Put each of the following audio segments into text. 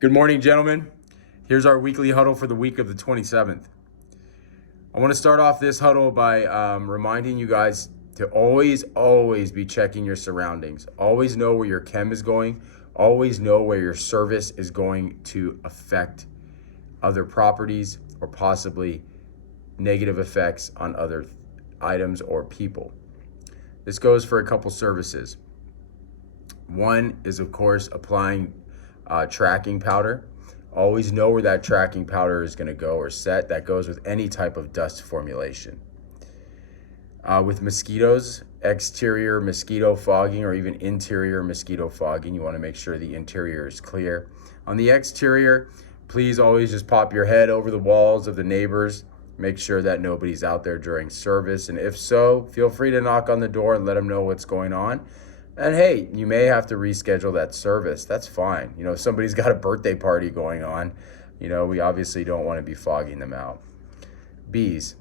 Good morning, gentlemen. Here's our weekly huddle for the week of the 27th. I want to start off this huddle by reminding you guys to always be checking your surroundings. Always know where your chem is going. Always know where your service is going to affect other properties or possibly negative effects on other items or people. This goes for a couple services. One is, of course, applying tracking powder. Always know where that tracking powder is going to go or set. That goes with any type of dust formulation. With mosquitoes, exterior mosquito fogging or even interior mosquito fogging, you want to make sure the interior is clear. On the exterior, please always just pop your head over the walls of the neighbors. Make sure that nobody's out there during service. And if so, feel free to knock on the door and let them know what's going on. And hey, you may have to reschedule that service. That's fine. If somebody's got a birthday party going on, we obviously don't want to be fogging them out. Bees.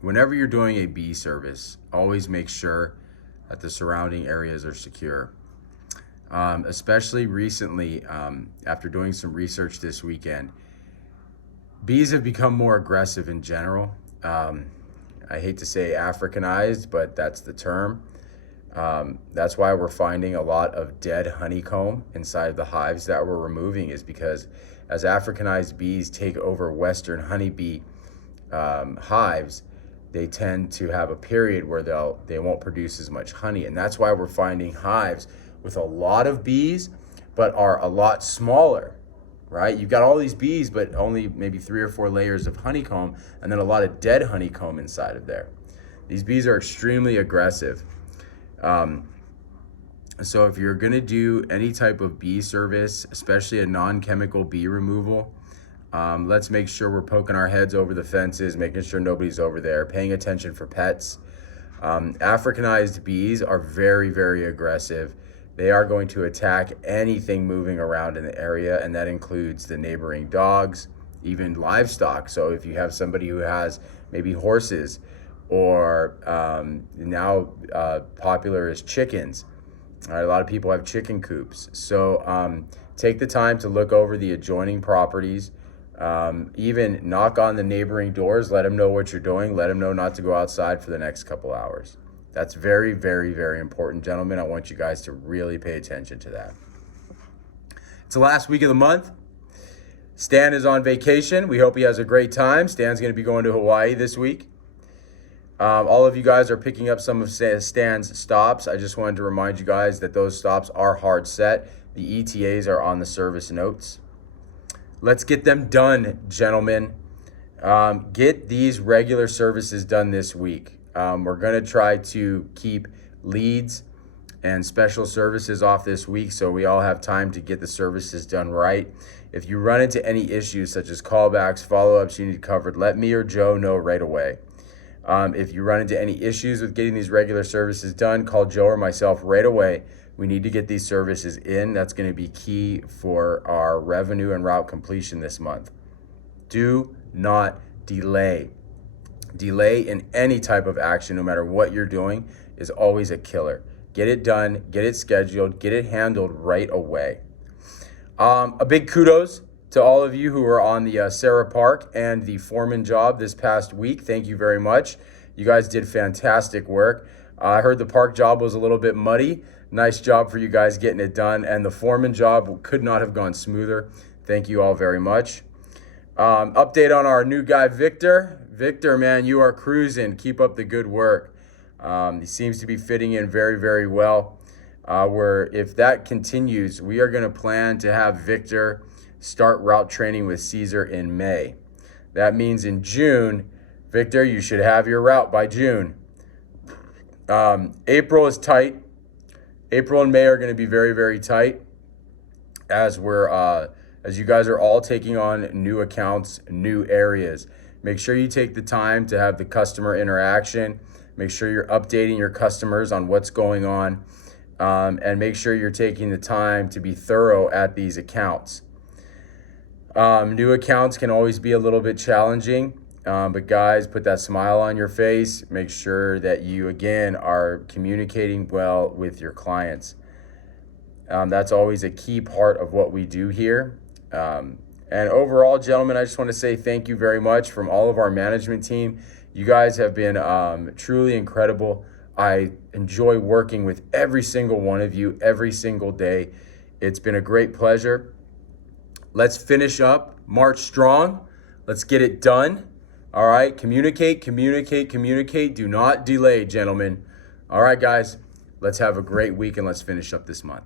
Whenever you're doing a bee service, always make sure that the surrounding areas are secure. Especially recently, after doing some research this weekend, bees have become more aggressive in general. I hate to say Africanized, but that's the term. That's why we're finding a lot of dead honeycomb inside of the hives that we're removing, is because as Africanized bees take over Western honeybee hives, they tend to have a period where they won't produce as much honey. And that's why we're finding hives with a lot of bees, but are a lot smaller, right? You've got all these bees, but only maybe 3 or 4 layers of honeycomb, and then a lot of dead honeycomb inside of there. These bees are extremely aggressive. So if you're going to do any type of bee service, especially a non-chemical bee removal, let's make sure we're poking our heads over the fences, making sure nobody's over there, paying attention for pets. Africanized bees are very, very aggressive. They are going to attack anything moving around in the area, and that includes the neighboring dogs, even livestock. So if you have somebody who has maybe horses, or now popular is chickens. All right, a lot of people have chicken coops. So take the time to look over the adjoining properties. Even knock on the neighboring doors. Let them know what you're doing. Let them know not to go outside for the next couple hours. That's very, very, very important, gentlemen. I want you guys to really pay attention to that. It's the last week of the month. Stan is on vacation. We hope he has a great time. Stan's going to be going to Hawaii this week. All of you guys are picking up some of Stan's stops. I just wanted to remind you guys that those stops are hard set. The ETAs are on the service notes. Let's get them done, gentlemen. Get these regular services done this week. We're going to try to keep leads and special services off this week, so we all have time to get the services done right. If you run into any issues such as callbacks, follow-ups you need covered, let me or Joe know right away. If you run into any issues with getting these regular services done, call Joe or myself right away. We need to get these services in. That's going to be key for our revenue and route completion this month. Do not delay. Delay in any type of action, no matter what you're doing, is always a killer. Get it done, get it scheduled, get it handled right away. A big kudos to all of you who were on the Sarah Park and the foreman job this past week. Thank you very much. You guys did fantastic work. I heard the park job was a little bit muddy. Nice job for you guys getting it done. And the foreman job could not have gone smoother. Thank you all very much. Update on our new guy, Victor. Victor, man, you are cruising. Keep up the good work. He seems to be fitting in very, very well. If that continues, we are going to plan to have Victor start route training with Caesar in May. That means in June, Victor, you should have your route by June. April is tight. April and May are going to be very, very tight as you guys are all taking on new accounts, new areas. Make sure you take the time to have the customer interaction. Make sure you're updating your customers on what's going on, and make sure you're taking the time to be thorough at these accounts. New accounts can always be a little bit challenging, but guys, put that smile on your face. Make sure that you, again, are communicating well with your clients. That's always a key part of what we do here. And overall, gentlemen, I just want to say thank you very much from all of our management team. You guys have been truly incredible. I enjoy working with every single one of you every single day. It's been a great pleasure. Let's finish up March strong. Let's get it done. All right, communicate, communicate, communicate. Do not delay, gentlemen. All right, guys, let's have a great week and let's finish up this month.